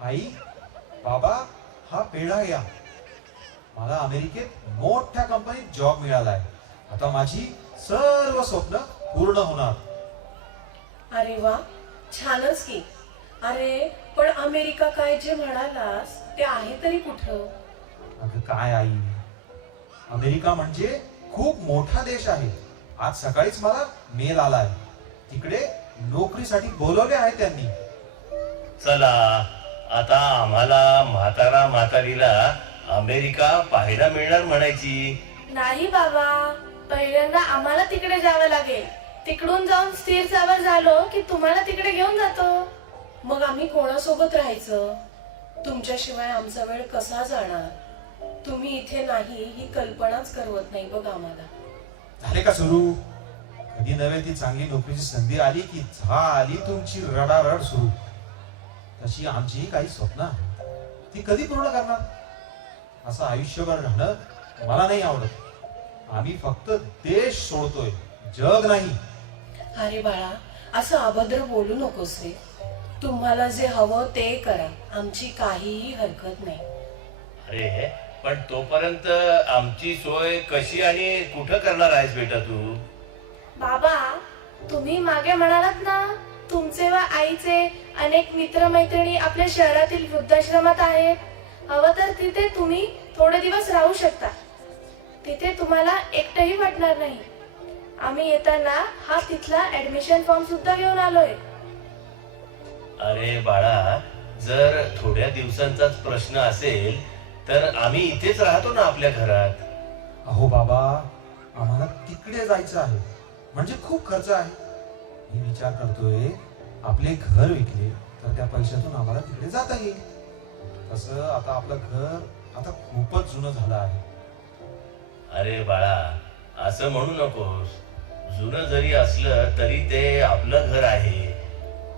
आई, बाबा, हा पेढा घ्या. मला अमेरिकेत मोठ्या कंपनीत जॉब मिळालाय. आता माझी सर्व स्वप्न पूर्ण होणार. अरे वा, छानच की. अरे पण अमेरिका काय जे म्हणालास ते आहे तरी कुठं? अगं काय आई, अमेरिका म्हणजे खूप मोठा देश आहे. आज सकाळीच मला मेल आलाय. तिकडे नोकरीसाठी बोलवले आहे त्यांनी. चला, आता आम्हाला म्हातारा म्हातारीला अमेरिका पाहायला मिळणार म्हणायची. नाही बाबा, पहिल्यांदा आम्हाला तिकडे जावं लागेल. तिकडून जाऊन स्थिर सावर झालो की तुम्हाला तिकडे घेऊन जातो. मग आम्ही कोणासोबत राहायचं? तुमच्याशिवाय आमचा वेळ कसा जाणार? तुम्ही इथे नाही ही कल्पनाच करवत नाही बघ आम्हाला. झाले का सुरू? कधी नव्हे ती चांगली नोकरीची संधी आली की झाली तुमची रडारड सुरू. तशी आमचीही काही स्वप्न आहेत, ती कधी पूर्ण करणार? असं आयुष्यभर राहणं मला नाही आवडत. आम्ही फक्त देश सोडतोय, जग नाही. अरे बाळा, असं अभद्र बोलू नकोस रे. तुम्हाला जे हवं ते करा, आमची काहीही हरकत नाही. अरे पण तोपर्यंत आमची सोय कशी आणि कुठं करणार आहेस बेटा तू? बाबा, तुम्ही मागे म्हणालात ना तुमचे व आईचे अनेक मित्रमैत्रिणी आपल्या शहरातील वृद्धाश्रमात आहेत. हवं तर तिथे तुम्ही थोडे दिवस राहू शकता. तिथे तुम्हाला एकटंही वाटणार नाही. आम्ही येताना हा तिथला ऍडमिशन फॉर्म सुद्धा घेऊन आलोय. अरे बाळा, जर थोड्या दिवसांचाच प्रश्न असेल तर आम्ही इथेच राहतो ना आपल्या घरात. अहो बाबा, आम्हाला तिकडे जायचं आहे, म्हणजे खूप खर्च आहे. मी विचार करतोय आपले घर विकले तर त्या पैशातून आम्हाला तिकडे जाता येईल. तसं आता आपलं घर आता खूपच जुनं झालं आहे. अरे बाळा, असं म्हणू नकोस. जुनं जरी असलं तरी ते आपलं घर आहे.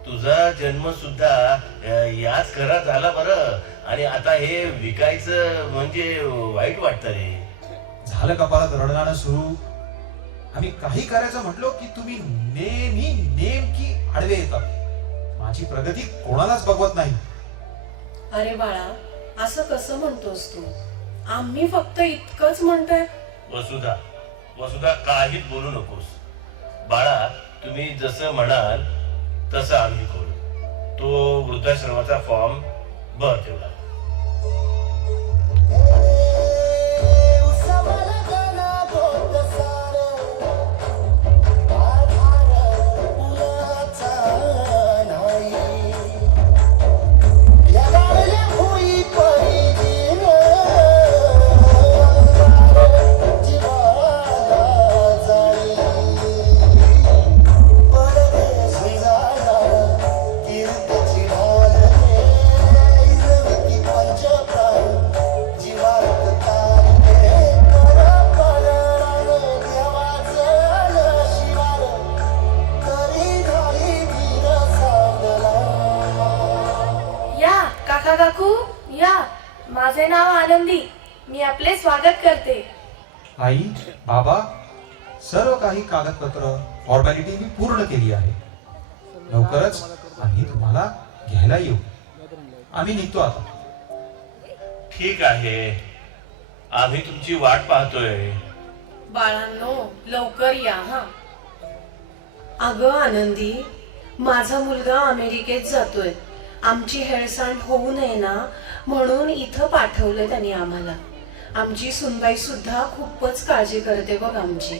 तुझा जन्म सुद्धा याच घरात झाला बरं, आणि आता हे विकायचं म्हणजे वाईट वाटतं रे. झालं कपाळात रडगाणं सुरू. आम्ही काही करायचं म्हटलो की तुम्ही नेमकी आडवे येतात. माझी प्रगती कोणालाच बघवत नाही. अरे बाळा, असं कसं म्हणतोस तू? आम्ही फक्त इतकंच म्हणतोय. वसुधा, वसुधा, काहीच बोलू नकोस. बाळा, तुम्ही जसं म्हणाल तसं आम्ही करू. तो वृद्धाश्रमाचा फॉर्म भर तेवढा. काकू या, माझे नाव आनंदी. मी आपले स्वागत करते. आई, बाबा, सर्व काही कागदपत्र फॉर्मॅलिटी मी पूर्ण केली आहे. लवकरच आम्ही तुम्हाला घ्यायला येऊ. आम्ही निघतो आता. ठीक आहे, आम्ही तुमची वाट पाहतोय. बाळांनो, लवकर या हा. अगं आनंदी, माझा मुलगा अमेरिकेत जातोय. आमची हेळसांड होऊ नये ना म्हणून इथं पाठवलं त्यांनी आम्हाला. आमची सुनबाई सुद्धा खूपच काळजी करते बघ आमची.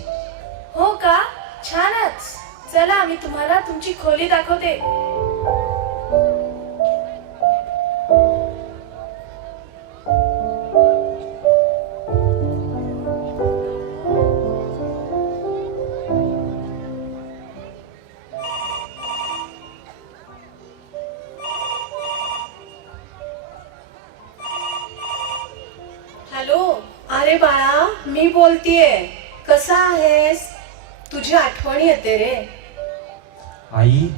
हो का? छानच. चला, मी तुम्हाला तुमची खोली दाखवते. हॅलो. अरे बाळा, मी बोलतीये. कसा आहेस? तुझी आठवण येते रे. आई,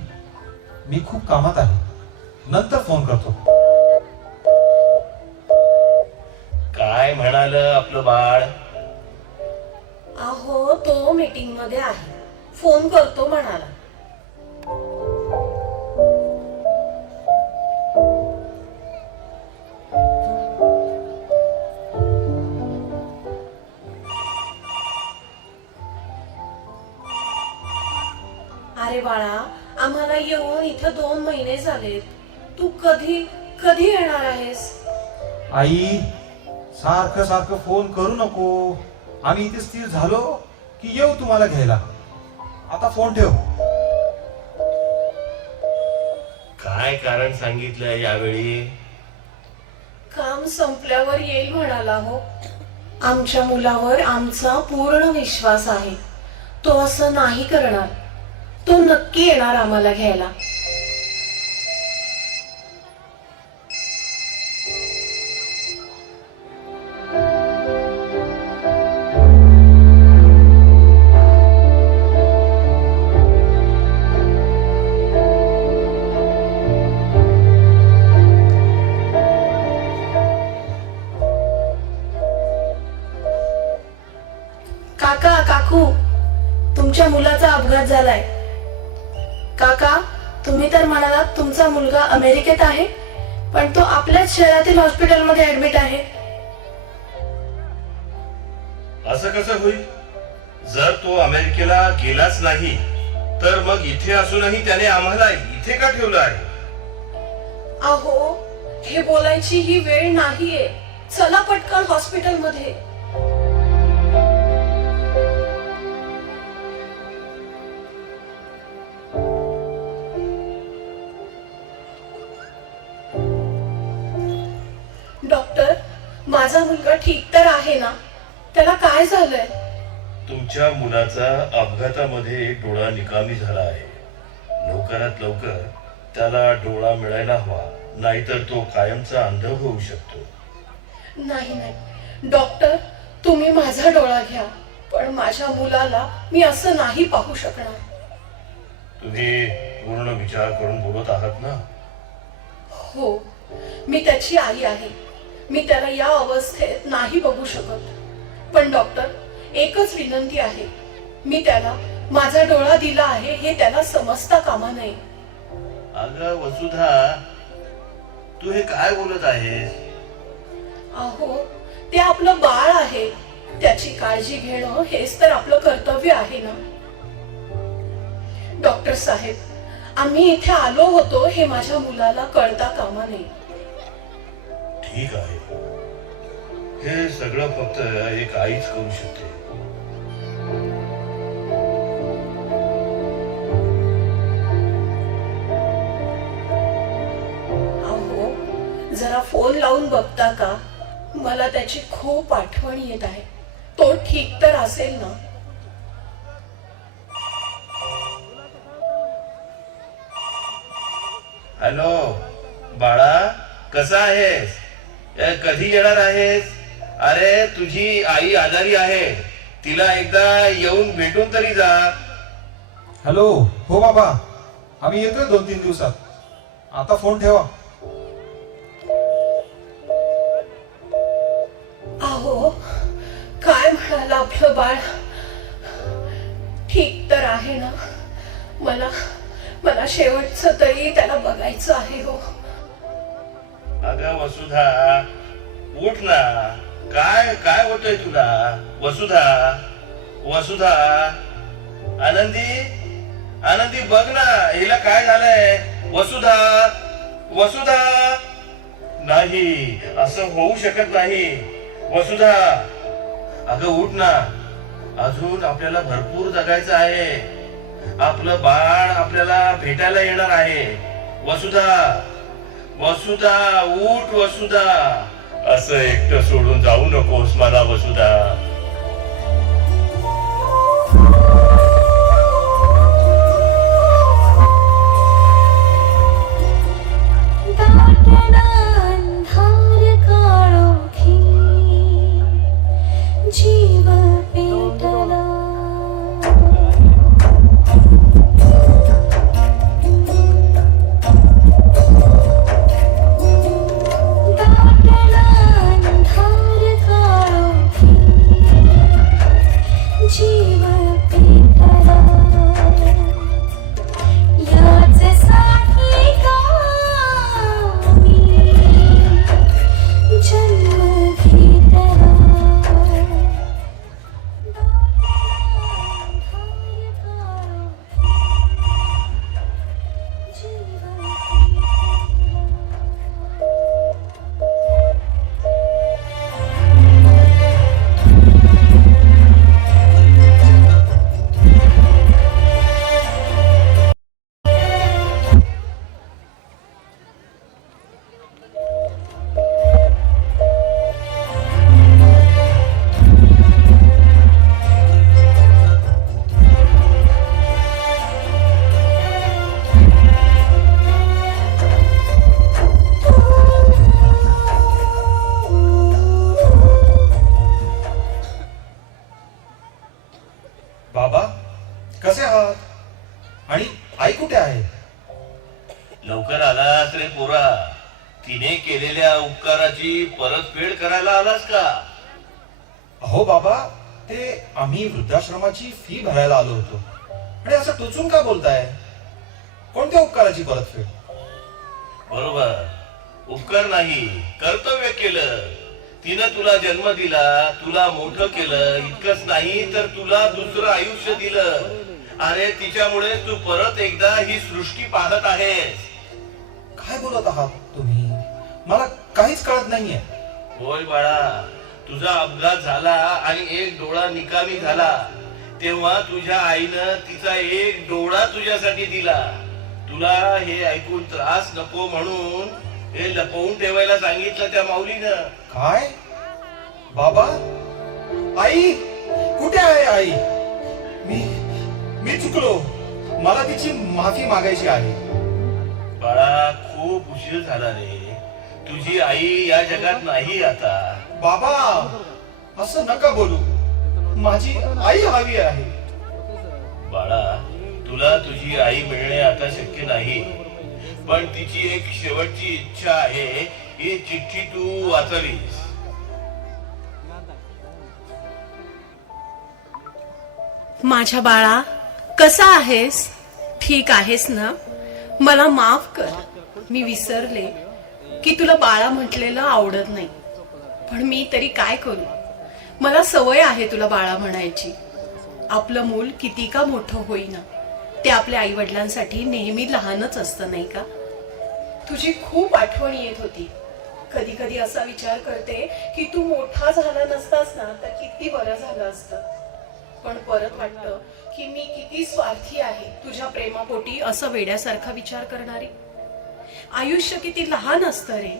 मी खूप कामात आहे, नंतर फोन करतो. काय म्हणाल आपलं बाळ? अहो, तो मीटिंग मध्ये आहे, फोन करतो म्हणाला. आम्हाला येऊन इथं 2 महिने झालेत. तू कधी कधी येणार आहेस? आई, सारखं सारखं फोन करू नको. आम्ही इथे स्थिर झालो की येऊ तुम्हाला घ्यायला. आता फोन ठेव. काय कारण सांगितलं यावेळी? काम संपल्यावर येईल म्हणाला हो. आमच्या मुलावर आमचा पूर्ण विश्वास आहे. तो असं नाही करणार. तो नक्की येणार आम्हाला घ्यायला. काका काकू, तुमच्या मुलाचा अपघात झालाय. काका, तुम्ही तर म्हणालात तुमचा मुलगा अमेरिकेत आहे, पण तो आपल्याच शहरातील हॉस्पिटलमध्ये ऍडमिट आहे. असं कसं होईल? जर तो अमेरिकेला गेलाच नाही तर मग इथे असूनही त्याने आम्हाला इथे का ठेवलं आहे? अहो, हे बोलायची ही वेळ नाहीये. चला पटकन हॉस्पिटलमध्ये. डॉक्टर, माझा मुलगा ठीक तर आहे ना? त्याला काय झालंय? तुमच्या मुलाचा अपघातामध्ये एक डोळा निकामी झाला आहे. लवकरात लवकर त्याला डोळा मिळायला हवा, नाहीतर तो कायमचा अंध होऊ शकतो. नाही नाही डॉक्टर, तुम्ही माझा डोळा घ्या, पण माझ्या मुलाला मी असं नाही पाहू शकणार. तुम्ही पूर्ण विचार करून बोलत आहात ना? हो, मी त्याची आई आहे. मी त्याला या अवस्थेत नाही बघू शकत. पण डॉक्टर, एकच विनंती आहे. मी त्याला माझा डोळा दिला आहे हे त्याला समजता कामा नये. अगं वसुधा, तू हे काय बोलत आहेस? अहो, ते आपलं बाळ आहे. त्याची काळजी घेणं हेच तर आपलं कर्तव्य आहे ना. डॉक्टर साहेब, आम्ही इथे आलो होतो हे माझ्या मुलाला कळता कामा नये. ठीक आहे, हे सगळं फक्त एक आईच करू शकते. अहो, जरा फोन लावून बघता का? मला त्याची खूप आठवण येत आहे. तो ठीक तर असेल ना? हॅलो बाळा, कसा आहेस? कधी येणार आहेस? अरे तुझी आई आजारी आहे, तिला एकदा येऊन भेटून तरी जा. हॅलो. हो बाबा, आम्ही येतोय 2-3 दिवसात. आता फोन ठेवा. अहो, काय म्हणाला आपलं बाळ? ठीक तर आहे ना? मला शेवटचं तरी त्याला बघायचं आहे हो. अगं वसुधा, उठ ना. काय काय होतंय तुला? वसुधा, वसुधा, आनंदी, आनंदी बघ ना, हिला काय झालंय? वसुधा, वसुधा. नाही, असं होऊ शकत नाही. वसुधा, अगं उठ ना. अजून आपल्याला भरपूर जगायचं आहे. आपलं बाळ आपल्याला भेटायला येणार आहे. वसुधा, वसुधा, उठ वसुधा. असं एकटं सोडून जाऊ नकोस मला वसुधा. जीव पेटला दाटला अंधार काळोखी लवकर आलास रे पोरा. तिने केलेल्या उपकाराची परतफेड करायला आलास का? अहो बाबा, ते आम्ही वृद्धाश्रमाची फी भरायला आलो होतो. आणि असं टोचून का बोलताय? कोणत्या उपकाराची परतफेड? बरोबर, उपकार नाही, कर्तव्य केलं. तिनं तुला जन्म दिला, तुला मोठं केलं. इतकंच नाही तर तुला दुसरं आयुष्य दिलं. अरे तिच्यामुळे तू परत एकदा ही सृष्टी पाहत आहेस. काय बोलत आहात तुम्ही? मला काहीच कळत नाहीये. होय बाळा, तुझा अपघात झाला आणि एक डोळा निकामी झाला तेव्हा तुझ्या आईनं तिचा एक डोळा तुझ्यासाठी दिला. तुला हे ऐकून त्रास नको म्हणून हे लपवून ठेवायला सांगितलं त्या माऊलीनं. काय? बाबा, आई कुठे आहे? आई, मी चुकलो. मला तिची माफी मागायची आहे. बाळा, खूप उशीर झाला रे. तुझी आई या जगात नाही आता. बाबा, असं नका बोलू. माझी आई हवी आहे. बाळा, तुला तुझी आई मिळणे आता शक्य नाही, पण तिची एक शेवटची इच्छा आहे. ही चिठ्ठी तू वाचावीस. माझ्या बाळा, कसा आहेस? ठीक आहेस ना? मला माफ कर, मी विसरले की तुला बाळा म्हटलेलं आवडत नाही. पण मी तरी काय करू? मला सवय आहे तुला बाळा म्हणायची. आपलं मूल किती का मोठं होईना, ते आपल्या आई वडिलांसाठी नेहमी लहानच असतं, नाही का? तुझी खूप आठवण येत होती. कधी कधी असा विचार करते की तू मोठा झाला नसतास ना तर किती बरं झालं असतं. पण परत वाटतं की मी किती स्वार्थी आहे तुझ्या प्रेमापोटी असं वेड्यासारखा विचार करणारी. आयुष्य किती लहान असतं रे.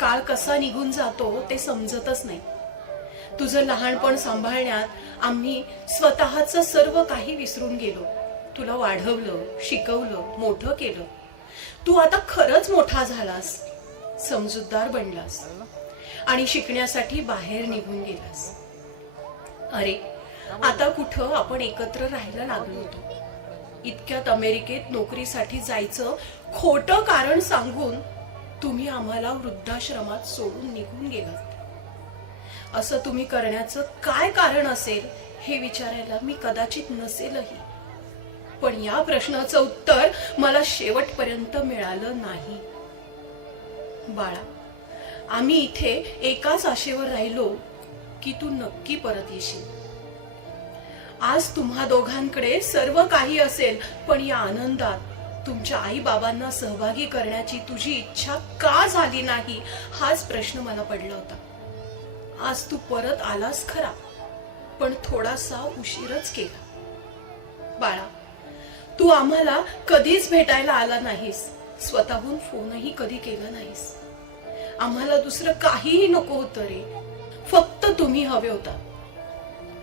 काळ कसा निघून जातो ते समजतच नाही. तुझं लहानपण सांभाळण्यात आम्ही स्वतःच सर्व काही विसरून गेलो. तुला वाढवलं, शिकवलं, मोठं केलं. तू आता खरंच मोठा झालास, समजूतदार बनलास आणि शिकण्यासाठी बाहेर निघून गेलास. अरे, आता कुठं आपण एकत्र राहायला लागलो होतो. इतक्यात अमेरिकेत नोकरीसाठी जायचं खोटं कारण सांगून तुम्ही आम्हाला वृद्धाश्रमात सोडून निघून गेलात. असं तुम्ही करण्याचं काय कारण असेल हे विचारायला मी कदाचित नसेलही. पण या प्रश्नाचं उत्तर मला शेवटपर्यंत मिळालं नाही. बाळा, आम्ही इथे एकाच आशेवर राहिलो की तू नक्की परत येशील. आज तुम्हा दोघांकडे सर्व काही असेल, पण या आनंदात तुमच्या आई बाबांना सहभागी करण्याची तुझी इच्छा का झाली नाही हाच प्रश्न मला पडला होता. आज तू परत आलास खरा, पण थोडासा उशीरच केला. बाळा, तू आम्हाला कधीच भेटायला आला नाहीस. स्वतःहून फोनही कधी केला नाहीस. आम्हाला दुसरं काहीही नको होतं रे, फक्त तुम्ही हवे होता.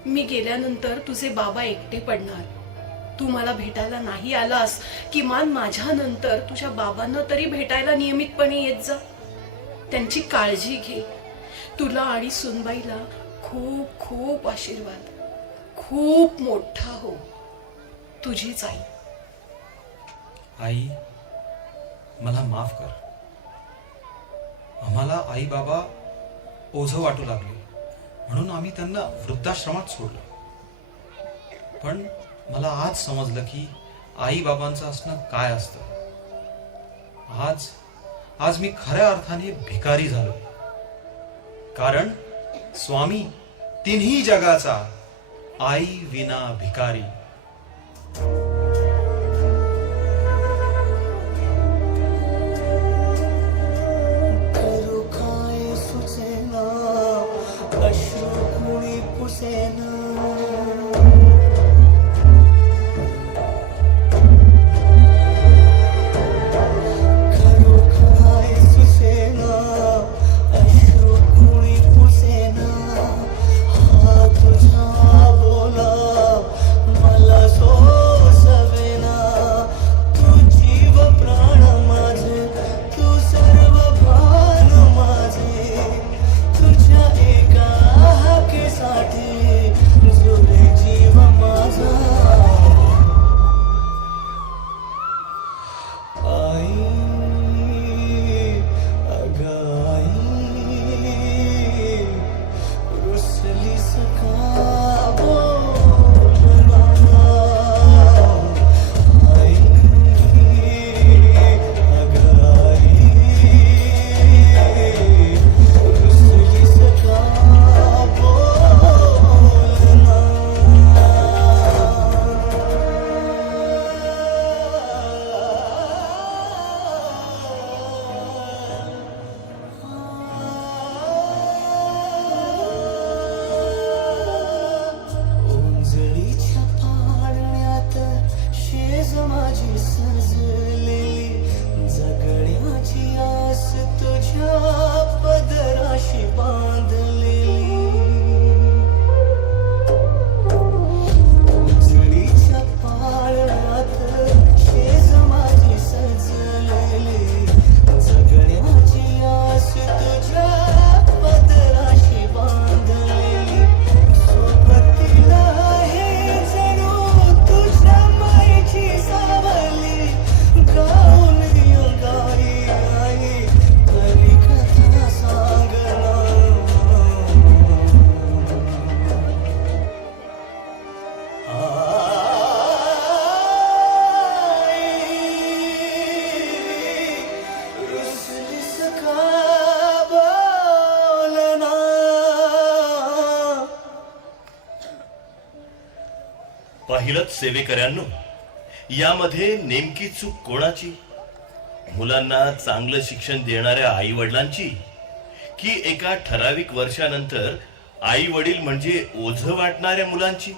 मी गेल्यानंतर तुझे बाबा एकटे पडणार. तू मला भेटायला नाही आलास, किमान माझ्या नंतर तुझ्या बाबांना तरी भेटायला नियमितपणे येत जा. त्यांची काळजी घे. तुला आणि सुनबाईला खूप खूप आशीर्वाद. खूप मोठा हो. तुझीच आई. आई, मला माफ कर. आम्हाला आई बाबा ओझं वाटू लागले म्हणून आम्ही त्यांना वृद्धाश्रमात सोडलं. पण मला आज समजलं की आई बाबांचं असणं काय असतं. आज मी खऱ्या अर्थाने भिकारी झालो. कारण स्वामी तिन्ही जगाचा आई विना भिकारी. तुझा बोला मला का बोलना. पाहिलंच सेवेकऱ्यांनो, यामध्ये नेमकी चूक कोणाची? मुलांना चांगलं शिक्षण देणाऱ्या आई वडिलांची, की एका ठराविक वर्षानंतर आई वडील म्हणजे ओझं वाटणाऱ्या मुलांची?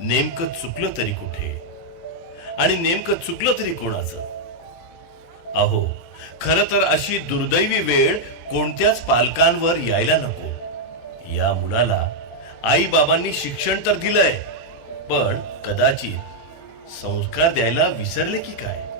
नेमकं चुकलं तरी कुठे, आणि नेमकं चुकलं तरी कोणाचं? अहो, खर तर अशी दुर्दैवी वेळ कोणत्याच पालकांवर यायला नको. या मुलाला आई बाबांनी शिक्षण तर दिलंय, पण कदाचित संस्कार द्यायला विसरले की काय?